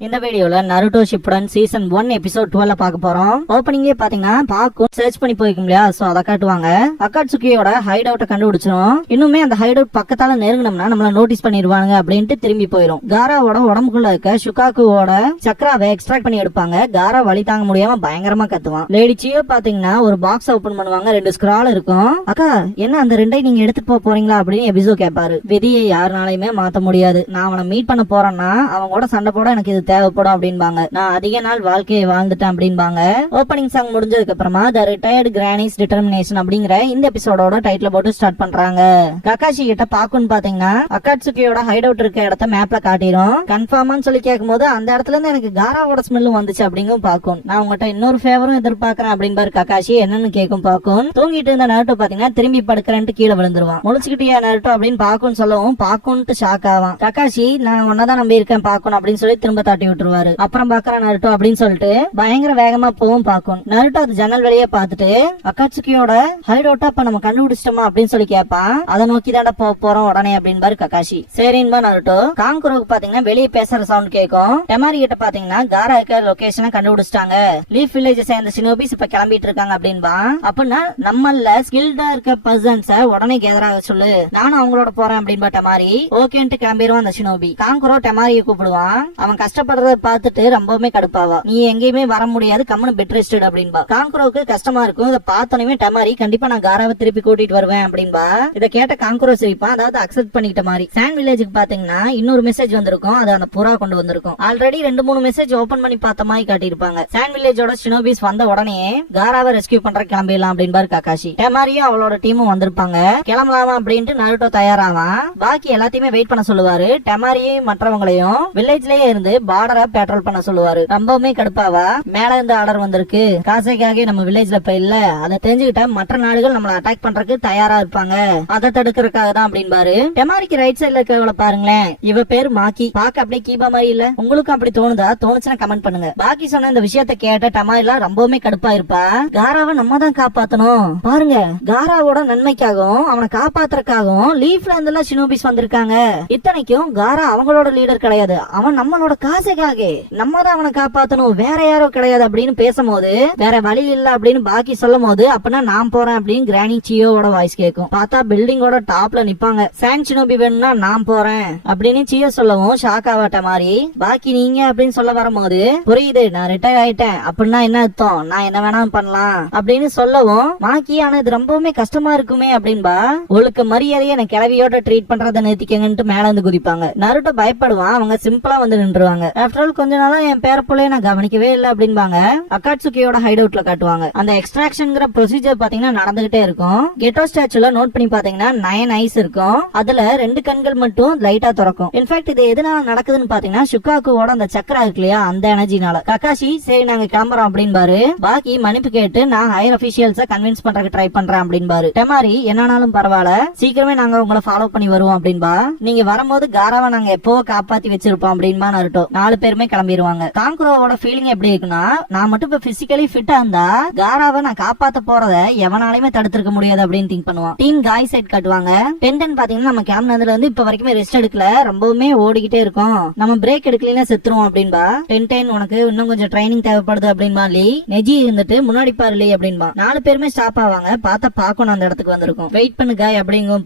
இந்த வீடியோல Naruto Shippuden season 1 episode 12 பார்க்க போறோம். ஓப்பனிங்கே பாத்தீங்கன்னா பாக்கும் சர்ச் பண்ணி போய்க்கும் இல்லையா, சோ அதை காட்டுவாங்க. அக்காட்சுகியோட ஹைட் அவுட்டை கண்டுபிடிச்சிரும். இன்னுமே அந்த ஹைட் அவுட் பக்கத்தால நெருங்கினோம்னா நம்மள நோட்டீஸ் பண்ணிடுவாங்க அப்படின்ட்டு திரும்பி போயிரும். காராவோட உடம்புக்குள்ள இருக்க ஷுகாக்குவோட சக்கராவை எக்ஸ்ட்ராக்ட் பண்ணி எடுப்பாங்க. காரா வலி தாங்க முடியாம பயங்கரமா கத்துவான். லேடி சியோ பாத்தீங்கன்னா ஒரு பாக்ஸ் ஓபன் பண்ணுவாங்க. 2 ஸ்க்ரால் இருக்கும். அக்கா என்ன அந்த 2ஐயும் நீங்க எடுத்துட்டு போறீங்களா அப்படின்னு எபிசோ கேட்பாரு. விதியை யாருனாலையுமே மாத்த முடியாது. நான் அவனை மீட் பண்ண போறேன்னா அவங்க கூட சண்டை போட எனக்கு இது தேவைப்படும் அப்படின்பாங்க. நான் அதிக நாள் வாழ்க்கையை வாழ்ந்துட்டேன் அப்படின்பாங்க. ஓப்பனிங் சாங் முடிஞ்சதுக்கு அப்புறமா த ரிட்டையர்டு கிரானிஸ் டிட்டர்மினேஷன் அப்படிங்கிற இந்த எபிசோடோட டைட்டில் போட்டு ஸ்டார்ட் பண்றாங்க. ககாஷி கிட்ட பாக்குன்னு பாத்தீங்கன்னா அக்காட்சுகியோட ஹைட் அவுட் இருக்க இடத்த மேப்ல காட்டிரும். கன்ஃபார்மான்னு சொல்லி கேட்கும் போது அந்த இடத்துல இருந்து எனக்கு காராவோட ஸ்மெல்லும் வந்துச்சு அப்படிங்கும் பாக்கும். நான் உங்ககிட்ட இன்னொரு ஃபேவரும் எதிர்பார்க்கறேன் அப்படின்பாரு ககாஷி. என்னன்னு கேட்கும் பாக்கும். தூங்கிட்டு இருந்த நருட்டோ பாத்தீங்கன்னா திரும்பி படுக்கிறேன்ட்டு கீழே விழுந்துருவான். முழிச்சுக்கிட்டியா நருட்டோ அப்படின்னு பாக்குன்னு சொல்லவும் பாக்குன்ட்டு ஷாக் ஆவான். ககாஷி நான் உன்னதான் நம்பி இருக்கேன் பாக்கும் அப்படின்னு சொல்லி திரும்ப தட்டி விட்டுருவாரு. அப்புறம் பாக்குற நருட்டோ அப்படின்னு சொல்லிட்டு பயங்கர வேகமா போவும் பாக்கும். நருட்டோ அது ஜன்னல் வெளியே பாத்துட்டு அக்காட்சுகியோட ஹைட் அவுட்டா அப்ப நம்ம கண்டுபிடிச்சிட்டோமா அப்படின்னு சொல்லி கேட்பான். அதை நோக்கி தாண்டா போறோம் உடனே அப்படின்பாரு ககாஷி. சரின்பா நருட்டோ. காங்குரோக்கு பாத்தீங்கன்னா வெளியே பேசுற சவுண்ட் கேட்கும். டெமாரி கிட்ட பாத்தீங்கன்னா காரா இருக்க லொகேஷனை கண்டுபிடிச்சிட்டாங்க. லீஃப் வில்லேஜ் சேர்ந்த ஷினோபிஸ் இப்ப கிளம்பிட்டு இருக்காங்க அப்படின்பா. அப்படின்னா நம்மள ஸ்கில்டா இருக்க பர்சன்ஸ உடனே கேதர் ஆக சொல்லு, நானும் அவங்களோட போறேன் அப்படின்பா டெமாரி. ஓகேன்ட்டு கிளம்பிடுவான் அந்த ஷினோபி. காங்குரோ டெமாரியை கூப்பிடுவான். அவன் கஷ்டப்படுறத பார்த்துட்டு ரொம்பவுமே கடுப்பாவா. நீ எங்கேயுமே வர முடியாது, கம்முனு பெட் ரெஸ்டட் அப்படின்பா. காங்குரோக்கு கஷ்டமா இருக்கும். இதை பார்த்தோன்னே டெமாரி கண்டிப்பா நான் காராவை திருப்பி கூட்டிட்டு வருவேன் அப்படின்பா. இதை கேட்ட காங்குரோ சிரிப்பான். அதாவது அக்செப்ட் பண்ணிக்கிட்ட மாதிரி. சாண்ட் வில்லேஜுக்கு பாத்தீங்கன்னா இன்னொரு மெசேஜ் வந்திருக்கும். அது அந்த புறா கொண்டு வந்திருக்கும். ஆல்ரெடி 2-3 மெசேஜ் ஓபன் பண்ணி பார்த்த மாதிரி காட்டியிருப்பாங்க. சாண்ட் வில்லேஜோட ஷினோபிஸ் வந்த உடனே காராவை ரெஸ்கியூ பண்ற கிளம்பிடலாம் அப்படின்பாரு ககாஷி. டெமாரியும் அவளோட டீமும் வந்திருப்பாங்க. கிளம்பலாமா அப்படின்ட்டு நருட்டோ தயாராவான். பாக்கி எல்லாத்தையுமே வெயிட் பண்ண சொல்லுவாரு. டெமாரியும் மற்றவங்களையும் வில்லேஜ்லயே இருந்து பார்டரை பேட்ரோல் பண்ண சொல்லுவாரு. ரொம்பவுமே கடுப்பாவா. மேல இருந்து ஆர்டர் வந்திருக்கு, காசைக்காக நம்ம வில்லேஜ்ல இப்ப இல்ல, அதை தெரிஞ்சுக்கிட்ட மற்ற நாடுகள் நம்மள அட்டாக் பண்றதுக்கு தயாரா இருப்பாங்க, அதை தடுக்கிறதுக்காக தான் அப்படின்பாரு. டெமாரிக்கு ரைட் சைட்ல இருக்கிறவளை பாருங்களேன். இவ பேர் மாக்கி. பாக்க அப்படியே கீபா மாதிரி இல்ல? உங்களுக்கும் அப்படி தோணுதா? தோணுச்சுன்னா கமெண்ட் பண்ணுங்க. பாக்கி சொன்ன இந்த விஷயத்த கேட்ட டெமாரிலாம் ரொம்பவுமே கடுப்பா இருப்பா. காராவை நம்ம தான் காப்பாத்தணும். பாருங்க, காராவோட நன்மைக்காகவும் அவனை காப்பாத்துறதுக்காகவும் லீஃப்ல இருந்து ஷினோபிஸ் வந்திருக்காங்க. இத்தனைக்கும் காரா அவங்களோட லீடர் கிடையாது, அவன் நம்மளோட காசைக்காக, நம்ம தான் அவனை காப்பாத்தணும், வேற யாரோ கிடையாது அப்படின்னு பேசும்போது வேற வழி இல்ல அப்படின்னு பாக்கி சொல்லும் போது அப்படின்னா நான் போறேன் அப்படின்னு கிரானி சியோவோட வாய்ஸ் கேட்கும். பார்த்தா பில்டிங்கோட டாப்ல நிப்பாங்க. சாண்ட் ஷினோபி வேணும்னா நான் போறேன் அப்படின்னு சியோ சொல்லவும் ஷாக் ஆவாட்ட மாதிரி பாக்கி நீங்க அப்படின்னு சொல்ல வரும்போது புரியுது, நான் ரிட்டையர் ஆயிட்டேன் அப்படின்னா என்ன அர்த்தம், நான் என்ன வேணாலும் பண்ணலாம் அப்படின்னு சொல்லவும் மாக்கி ஆனா இது ரொம்பவுமே கஷ்டமா இருக்குமே அப்படின்பா. ஒழுக்க மரியாதையை நான் கிளவியோட ட்ரீட் பண்றதை நிறுத்திக்கங்கன்ட்டு மேல இருந்து குதிப்பாங்க. நருட்டோ பயப்படுவான். அவங்க சிம்பிளா வந்து நின்றுவாங்க. ஆஃப்டர் ஆல் கொஞ்ச நாளா என் பேர பிள்ளைய நான் கவனிக்கவே இல்ல அப்படின்பாங்க. அக்காட்சுகியோட ஹைட் அவுட்ல காட்டுவாங்க. அந்த எக்ஸ்ட்ராக்ஷன்ங்கிற ப்ரொசீஜர் பாத்தீங்கன்னா நடந்துகிட்டே இருக்கும். கெட்டோ ஸ்டாச்சுல நோட் பண்ணி பாத்தீங்கன்னா 9 ஐஸ் இருக்கும். அதுல 2 கண்கள் மட்டும் லைட்டா திறக்கும். இன்ஃபேக்ட் இது எதனால நடக்குதுன்னு பாத்தீங்கன்னா ஷுகாக்குவோட அந்த சக்கரா இருக்கு இல்லையா, அந்த எனர்ஜினால. ககாஷி சரி நாங்க கிளம்புறோம் அப்படின்பாரு. பாக்கி மன்னிப்பு கேட்டு நான் ஹையர் அபிஷியல்ஸ கன்வின்ஸ் பண்றதுக்கு ட்ரை பண்றேன் அப்படின்பாரு. டெமாரி என்னானாலும் பரவாயில்ல, சீக்கிரமே நாங்க உங்களை ஃபாலோ பண்ணி வருவோம் அப்படின்பா. நீங்க வரும்போது காராவை நாங்க எப்போ காப்பாத்தி வச்சிருப்போம் அப்படின்பா நருட்டோ. 4 பேருமே கிளம்பிடுவாங்க. காங்குரோவோட ஃபீலிங் எப்படி இருக்குன்னா, நான் மட்டும் இப்ப பிசிக்கலி ஃபிட்டா இருந்தா காராவை நான் காப்பாத்த போறத எவனாலையுமே தடுத்திருக்க முடியாது அப்படின்னு திங்க் பண்ணுவான். டீம் காய் சைட் காட்டுவாங்க. டென்டன் பாத்தீங்கன்னா நம்ம கிளம்பினதுல இருந்து இப்ப வரைக்குமே ரெஸ்ட் எடுக்கல, ரொம்பவுமே ஓடிக்கிட்டே இருக்கும், நம்ம பிரேக் எடுக்கலன்னா செத்துருவோம் அப்படின்பா. டென்டன் உனக்கு இன்னும் கொஞ்சம் ட்ரைனிங் தேவைப்படுது அப்படின்பா. லீ நெஜி இருந்துட்டு முன்னாடி பாரு லீ அப்படின்பா. 4 பேருமே ஸ்டாப் ஆவாங்க. பார்த்தா பாக்கணும் அந்த இடத்துக்கு வந்திருக்கும். வெயிட் பண்ணு காய் அப்படிங்கும்.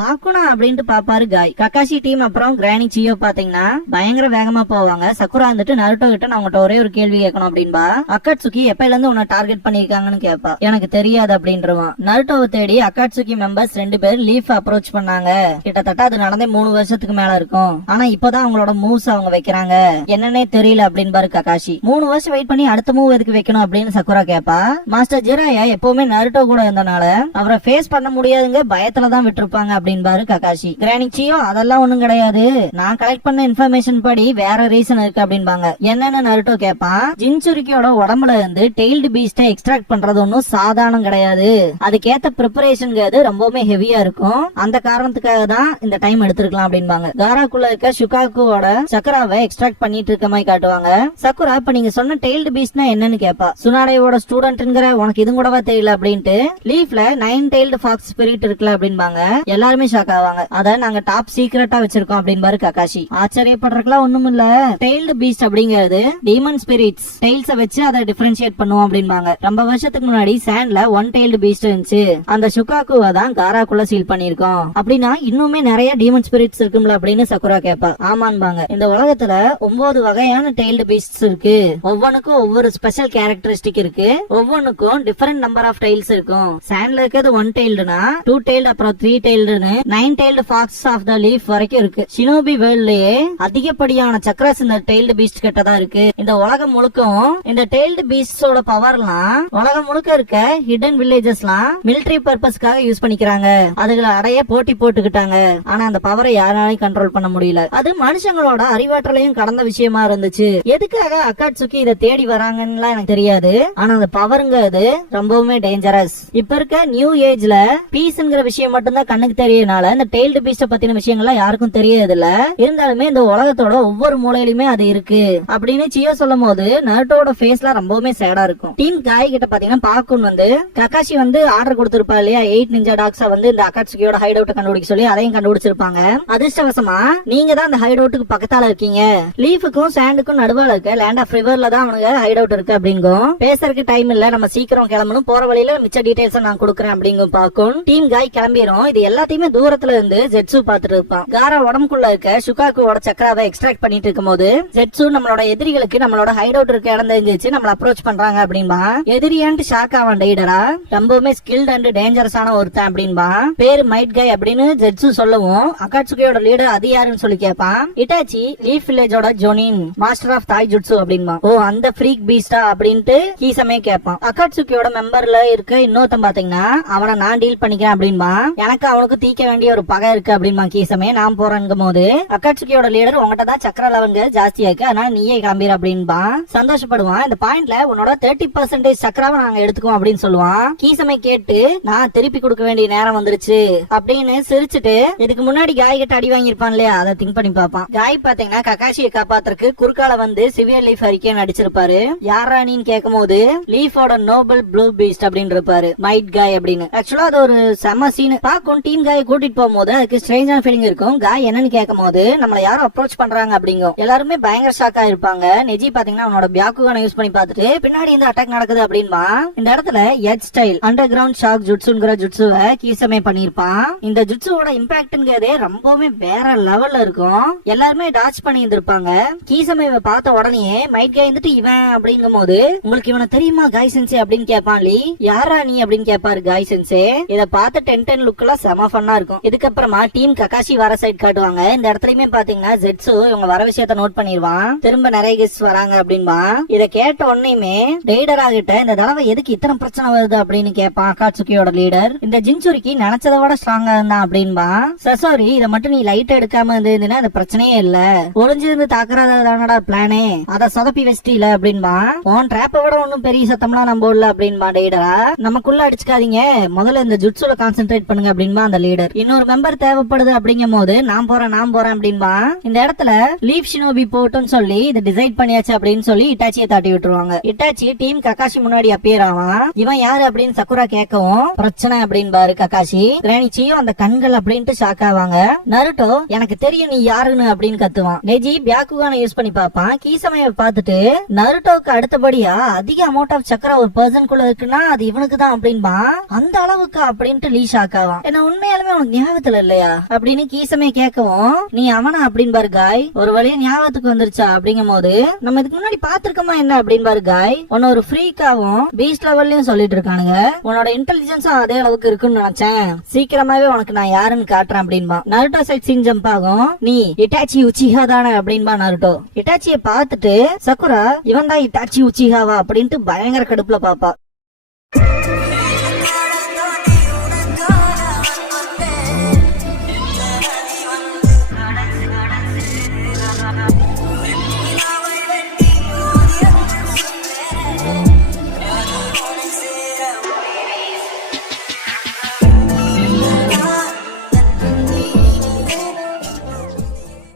பாக்கணும் அப்படின்ட்டு பாப்பாரு காய். ககாஷி டீம் அப்புறம் கிரானி சியோ பாத்தீங்கன்னா பயங்கர வேகமா போவாங்க. சக்குரா வந்துட்டு நருட்டோ கிட்ட நான் உங்கள்கிட்ட ஒரே ஒரு கேள்வி கேட்கணும் அப்படின்பா. அக்காட்சுகி எப்பையில இருந்து உன்னை டார்கெட் பண்ணிருக்காங்கன்னு கேட்பா. எனக்கு தெரியாது அப்படின்றவான். நருட்டோவை தேடி அக்காட்சுகி மெம்பர்ஸ் 2 பேர் லீஃப் அப்ரோச் பண்ணாங்க. கிட்டத்தட்ட அது நடந்தே 3 வருஷத்துக்கு மேல இருக்கும். ஆனா இப்பதான் அவங்களோட மூவ்ஸ் அவங்க வைக்கிறாங்க, என்னன்னே தெரியல அப்படின்பாரு ககாஷி. 3 வருஷம் வெயிட் பண்ணி அடுத்த மூவ் எதுக்கு வைக்கணும் அப்படின்னு சக்குரா கேப்பா. மாஸ்டர் ஜிராயா எப்பவுமே நருட்டோ கூட இருந்தனால அவரை ஃபேஸ் பண்ண முடியாதுங்க, பயத்துலதான் விட்டுருப்பாங்க அப்படின்பாரு ககாஷி. கிரானி சியோ அதெல்லாம் ஒண்ணும் கிடையாது, நான் கலெக்ட் பண்ண இன்ஃபர்மேஷன் படி வேற ரீசன் இருக்கு அப்படின்பாங்க. என்னன்னு நருட்டோ கேட்பான். ஜின்சுரிக்கியோட உடம்புல இருந்து டெய்ல்டு பீஸ்ட எக்ஸ்ட்ராக்ட் பண்றது ஒன்னும் சாதாரணம் கிடையாது. அதுக்கேத்த ப்ரிப்பரேஷன்ங்கிறது ரொம்பவுமே ஹெவியா இருக்கும். அந்த காரணத்துக்காக தான் இந்த டைம் எடுத்திருக்கலாம் அப்படின்பாங்க. காராக்குள்ள இருக்க ஷுகாக்குவோட சக்கராவை எக்ஸ்ட்ராக்ட் பண்ணிட்டு இருக்க மாதிரி காட்டுவாங்க. சக்குரா இப்ப நீங்க சொன்ன டெய்ல்டு பீஸ்ட்னா என்னன்னு கேப்பா. சுனாடேவோட ஸ்டூடெண்ட்ங்கிற உனக்கு இது கூடவா தெரியல அப்படின்ட்டு. லீஃப்ல 9 டெய்ல்டு ஃபாக்ஸ் ஸ்பிரிட் இருக்குல்ல அப்படின்பாங்க. எல்லாருமே ஷாக் ஆவாங்க. அத நாங்க டாப் சீக்ரெட்டா வச்சிருக்கோம் அப்படின்பாரு ககாஷி. ஆச்சரியப்படுறதுக்குலாம் ஒண்ணும் இல்ல. டெய்ல்டு பீஸ்ட் அப்படிங்கிறது டீமன் ஸ்பிரிட்ஸ் டெய்ல்ஸ வச்சு அதை டிஃபரன்ஷியேட் பண்ணுவோம் அப்படின்பாங்க. ரொம்ப வருஷத்துக்கு முன்னாடி சாண்ட்ல 1 டெய்ல்டு பீஸ்ட் இருந்துச்சு. அந்த ஷுகாக்குவை தான் காராக்குள்ள சீல் பண்ணிருக்கோம். அப்படின்னா இன்னுமே நிறைய டீமன் ஸ்பிரிட்ஸ் இருக்கும்ல அப்படின்னு சக்குரா கேப்பா. ஆமான்பாங்க. இந்த உலகத்துல 9 வகையான டெய்ல்டு பீஸ்ட்ஸ் இருக்கு. ஒவ்வொன்னுக்கும் ஒவ்வொரு ஸ்பெஷல் கேரக்டரிஸ்டிக் இருக்கு. ஒவ்வொன்னுக்கும் டிஃபரெண்ட் நம்பர் ஆஃப் டெய்ல்ஸ் இருக்கும். சாண்ட்ல இருக்கிறது 1 டெய்ல்டுனா 2 டெய்ல்டு அப்புறம் 3 டெய்ல்டுன்னு 9 tailed fox of the leaf வரைக்கும் இருக்கு. ஷினோபி வேர்ல்ட்லயே அதிகப்படியான சக்ராஸ் இந்த டெய்ல்டு பீஸ்ட் கிட்ட தான் இருக்கு. இந்த உலகம் முழுக்கும் இந்த டெய்ல்டு பீஸ்டோட பவர்லாம் உலகம் முழுக்க இருக்க ஹிடன் வில்லேஜஸ்லாம் மிலிட்டரி பர்பஸ்க்காக யூஸ் பண்ணிக்கிறாங்க. அதுகளை அடைய போட்டி போட்டுக்கிட்டாங்க. ஆனா அந்த பவரை யாராலையும் கண்ட்ரோல் பண்ண முடியல. அது மனுஷங்களோட அறிவாற்றலையும் கடந்த விஷயமா இருந்துச்சு. எதுக்காக அக்காட்சுகி இதை தேடி வராங்கன்னு எனக்கு தெரியாது. ஆனா அந்த பவருங்கிறது ரொம்பவுமே டேஞ்சரஸ். இப்ப இருக்க நியூ ஏஜ்ல பீஸ்ங்கிற விஷயம் மட்டும்தான் கண்ணுக்கு தெரியனால இந்த டெய்ல்டு பீஸ்ட பத்தின விஷயங்கள்லாம் யாருக்கும் தெரியாது இல்ல. இருந்தாலுமே இந்த உலகத்தோட ஒவ்வொரு மூலையிலுமே அது இருக்கு அப்படின்னு சியோ சொல்லும் போது நருட்டோட ஃபேஸ்ல ரொம்பவுமே சேடா இருக்கும். டீம் காய் கிட்ட பாத்தீங்கன்னா பாக்குன் வந்து ககாஷி வந்து ஆர்டர் கொடுத்திருப்பா இல்லையா 8 நிஞ்சா டாக்ஸ வந்து இந்த அக்காட்சுகியோட ஹைட் அவுட் கண்டுபிடிக்க சொல்லி அதையும் கண்டுபிடிச்சிருப்பாங்க. அதிர்ஷ்டவசமா நீங்க தான் அந்த ஹைட் அவுட்டுக்கு பக்கத்தால இருக்கீங்க. லீஃபுக்கும் சாண்டுக்கும் நடுவால இருக்க லேண்ட் ஆஃப் ரிவர்ல தான் அவனுங்க ஹைட் அவுட் இருக்கு அப்படிங்கும். பேசுறதுக்கு டைம் இல்ல, நம்ம சீக்கிரம் கிளம்பணும், போற வழியில மிச்ச டீடைல்ஸ் நான் கொடுக்குறேன் அப்படிங்கும் பாக்கும். டீம் காய் கிளம்பிரும். இது எல்லாத்தையுமே தூரத்துல இருந்து ஜெட்சு பாத்துட்டு இருப்பான். காரா உடம்புக்குள்ள இருக்க ஷுகாக்குவோட சக்கராவை எக்ஸ்ட்ராக்ட் பண்ணிட்டு இருக்கும் போது ஜெட்சு நம்மளோட எதிரிகளுக்கு நம்மளோட ஹைட் அவுட் இருக்க இடம் தெரிஞ்சிச்சு, நம்மள அப்ரோச் பண்றாங்க அப்படின்பா. எதிரியான்ட்டு ஷாக் ஆவான் டெய்டரா. ரொம்பவுமே ஸ்கில்ட் அண்ட் டேஞ்சரஸான ஒருத்தன் அப்படின்பா. பேரு மைட் கை அப்படின்னு ஜெட்சு சொல்லவும் அகாட்சுகியோட லீடர் அது யாருன்னு சொல்லி கேட்பான். இட்டாச்சி லீஃப் வில்லேஜோட ஜோனின் மாஸ்டர் ஆஃப் தாய் ஜுட்சு அப்படின்பா. ஓ அந்த ஃப்ரீக் பீஸ்டா அப்படின்ட்டு கீசமே கேட்பான். அகாட்சுகியோட மெம்பர்ல இருக்க இன்னொருத்தன் பாத்தீங்கன்னா அவனை நான் டீல் பண்ணிக்கிறேன் அப்படின்பா. எனக்கு அவனுக்கு தீக்க வேண்டிய ஒரு பகை இருக்கு அப்படின்பா கீசமே. நான் போறேங்கும் போது அகாட்சுகியோட லீடர் உங்ககிட்ட தான் சக்கர லவங்க ஜாஸ்தியா இருக்கு, அதனால நீயே கிளம்பிடு அப்படின்பா. சந்தோஷப்படுவான். இந்த பாயிண்ட்ல உன்னோட 30% சக்கராவை நாங்க எடுத்துக்குவோம் அப்படின்னு சொல்லுவான். கீசமை கேட்டு நான் திருப்பி கொடுக்க வேண்டிய நேரம் வந்துருச்சு அப்படின்னு சிரிச்சுட்டு இதுக்கு முன்னாடி காய் கிட்ட அடி வாங்கியிருப்பான் இல்லையா அதை திங்க் பண்ணி பாப்பான். காய் பாத்தீங்கன்னா ககாஷியை காப்பாத்துறதுக்கு குறுக்கால வந்து சிவியர் லீஃப் ஹரிக்கேன் நடிச்சிருப்பாரு. யாரானின்னு கேட்கும் போது லீஃபோட நோபல் ப்ளூ பீஸ்ட் அப்படின்னு இருப்பாரு மைட் காய் அப்படின்னு. ஆக்சுவலா அது ஒரு செம சீன். பாக்கும் டீம் காய் கூட்டிட்டு போகும்போது அதுக்கு ஸ்ட்ரேஞ்சான ஃபீலிங் இருக்கும். காய் என்னன்னு கேட்கும் போது நம்மள யாரும் அப்ரோச் பண்றாங்க அப்படிங்கும். எல்லாருமே பயங்கர ஷாக்கா இருப்பாங்க. நெஜி பாத்தீங்கன்னா அவனோட பியாக்குகான யூஸ் பண்ணி பார்த்துட்டு பின்னாடி இந்த அட்டாக் நடக்குது அப்படின்பா. இந்த இடத்துல எட் ஸ்டைல் அண்டர் கிரவுண்ட் ஷாக் ஜுட்சுங்கிற ஜுட்சுவை கீசமே பண்ணிருப்பான். இந்த ஜுட்சுவோட இம்பாக்ட்ங்கிறதே ரொம்பவே வேற லெவல்ல இருக்கும். எல்லாருமே டாச் பண்ணி இருந்திருப்பாங்க. கீசமேவை பார்த்த உடனே மைட் கை வந்துட்டு இவன் அப்படிங்கும் போது உங்களுக்கு இவனை தெரியுமா காய் சென்சே அப்படின்னு கேட்பான். லீ யாரா நீ அப்படின்னு கேட்பாரு காய் சென்சே. இத பார்த்து 10 லுக் எல்லாம் செம ஃபன்னா இருக்கும். இதுக்கப்புறமா டீம் ககாஷி வர சைட் காட்டுவாங்க. இந்த இடத்துலயுமே பாத்தீங்கன்னா ஜெட்சு இவங்க வர விஷயத்த நோட் பண்ணிடுவான். திரும்ப நிறைய கெஸ்ட் வராங்க அப்படின்பா. இத கேட்ட உடனேயுமே டெய்டரா கிட்ட இந்த தடவை எதுக்கு இத்தனை பிரச்சனை வருது அப்படின்னு கேட்பான் அகாட்சுகியோட லீடர். இந்த ஜின்சுரிக்கு நினைச்சதை விட ஸ்ட்ராங்கா இருந்தான் அப்படின்பா. சசோரி இத மட்டும் நீ லைட் எடுக்காம இருந்ததுன்னா அது பிரச்சனையே இல்ல, ஒளிஞ்சிருந்து தாக்குறதானடா பிளானே, அத சொதப்பி வச்சிட்டீல அப்படின்பா. உன் டிராப்பை விட ஒன்னும் பெரிய சத்தம்லாம் நம்ம இல்ல அப்படின்பா டெய்டரா. நமக்குள்ள அடிச்சுக்காதீங்க, முதல்ல இந்த ஜுட்சுல கான்சென்ட்ரேட் பண்ணுங்க அப்படின்பா அந்த லீடர். இன்னொரு மெம்பர் தேவைப்படுது அப்படிங்கும் போது நான் போறேன் அப்படின்பா. இந்த இடத்துல லீஃப் ஷினோபி போட்டுன்னு சொல்லி இதை டிசைட் பண்ணியாச்சு அப்படின்னு சொல்லி இட்டாச்சியை தாட்டி விட்டுருவாங்க. இட்டாச்சி டீம் ககாஷி முன்னாடி அப்பியர் ஆவான். இவன் யாரு அப்படின்னு சக்குரா கேட்கவும் பிரச்சனை அப்படின்னு பாரு ககாஷி. கிரானிச்சியும் அந்த கண்கள் அப்படின்ட்டு ஷாக் ஆவாங்க. நருட்டோ எனக்கு தெரியும் நீ யாருன்னு அப்படின்னு கத்துவான். நெஜி பியாக்குகான யூஸ் பண்ணி பாப்பான். கீசமைய பார்த்துட்டு நருட்டோக்கு அடுத்தபடியா அதிக அமௌண்ட் ஆஃப் சக்கரா ஒரு பர்சன் குள்ள இருக்குன்னா அது இவனுக்கு தான் அப்படின்பா. அந்த அளவுக்கு அப்படின்ட்டு லீ ஷாக் ஆவான். என்ன உண்மையாலுமே உனக்கு ஞாபகத்துல இல்லையா அப்படின்னு கீசமே கேட்கவும் நீ அவனா அப்படின்னு பாரு காய். ஒரு வழியா ஞாபகத்துக்கு வந்துருச்சா அப்படிங்கும் போது நம்ம இதுக்கு முன்னாடி பாத்துருக்கோமா என்ன அப்படின்னு பாரு காய். உன்ன ஒரு ஃப்ரீக்காவும் பீஸ்ட் லெவல்லயும் சொல்லிட்டு இருக்கானுங்க. உன்னோட இன்டெலிஜென்ஸும் அதே அளவுக்கு இருக்குன்னு நினைச்சேன். சீக்கிரமாவே உனக்கு நான் யாருன்னு காட்டுறேன் அப்படின்பா. நருட்டோ சைட் சீன் ஜம்ப் ஆகும். நீ இட்டாச்சி உச்சிஹா தானே அப்படின்பா நருட்டோ. இட்டாச்சியை பார்த்துட்டு சக்குரா இவன் தான் இட்டாச்சி உச்சிஹாவா அப்படின்ட்டு பயங்கர கடுப்புல பாப்பா.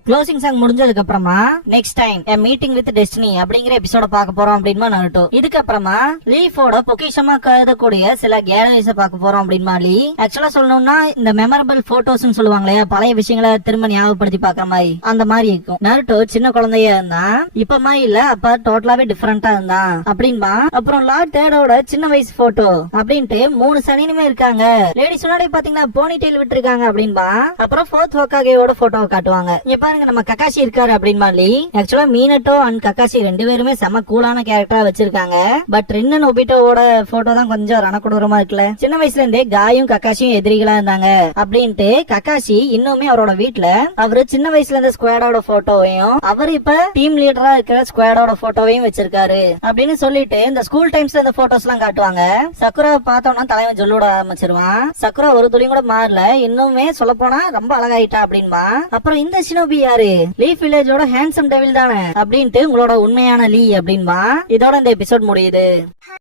க்ளோசிங் சாங் முடிஞ்சதுக்கு அப்புறமா next time a meeting with destiny அப்படிங்கிற எபிசோட பார்க்க போறோம் அப்படின்மா நருட்டோ. இதுக்கப்புறமா லீஃபோட பொக்கிஷமா கருதக்கூடிய சில கேலரிஸ பார்க்க போறோம் அப்படின்மா லீ. ஆக்சுவலா சொல்லணும்னா இந்த மெமரபிள் போட்டோஸ்னு சொல்லுவாங்களே, பழைய விஷயங்களை திரும்ப ஞாபகப்படுத்தி பாக்குற மாதிரி அந்த மாதிரி இருக்கும். நருட்டோ சின்ன குழந்தையா இருந்தா, இப்ப மாதிரி இல்ல, அப்ப டோட்டலாவே டிஃபரெண்டா இருந்தான் அப்படின்பா. அப்புறம் லார்ட் தேடோட சின்ன வயசு போட்டோ அப்படின்ட்டு 3 சனினுமே இருக்காங்க. லேடிஸ் முன்னாடி பாத்தீங்கன்னா போனி டெயில் விட்டுருக்காங்க அப்படின்பா. அப்புறம் ஃபோர்த் ஹோக்காகேயோட போட்டோவை காட்டுவாங்க. இங்க பாருங்க நம்ம கக்காஷி இருக்காரு அப்படின்பா லீ. ஆக்சுவலா மீனட்டோ அண்ட் கக்காஷி 2 பேருமே செம கூலான கேரக்டரா வச்சிருக்காங்க. பட் ரின்னன் ஒபிட்டோவோட போட்டோ தான் கொஞ்சம் ரணக்குடூரமா இருக்குல்ல. சின்ன வயசுல இருந்தே காயும் கக்காஷியும் எதிரிகளா இருந்தாங்க அப்படின்ட்டு கக்காஷி இன்னுமே அவரோட வீட்டுல அவரு சின்ன வயசுல இருந்த ஸ்குவாடோட போட்டோவையும் அவர் இப்ப டீம் லீடரா இருக்கிற ஸ்குவாடோட போட்டோவையும் வச்சிருக்காரு அப்படின்னு சொல்லிட்டு இந்த ஸ்கூல் டைம்ஸ்ல இந்த போட்டோஸ் எல்லாம் காட்டுவாங்க. சக்குரா பார்த்தோம்னா தலைவன் சொல்லோட ஆரம்பிச்சிருவான். சக்குரா ஒரு துளி கூட மாறல, இன்னுமே சொல்ல போனா ரொம்ப அழகாயிட்டா அப்படின்பா. அப்புறம் இந்த ஷினோபி யாரு, லீஃப் வில்லேஜோட ஹேண்ட்சம் டெவில் தானே அப்படின்ட்டு உங்களோட உண்மையான லீ அப்படின்பா. இதோட இந்த எபிசோட் முடியுது.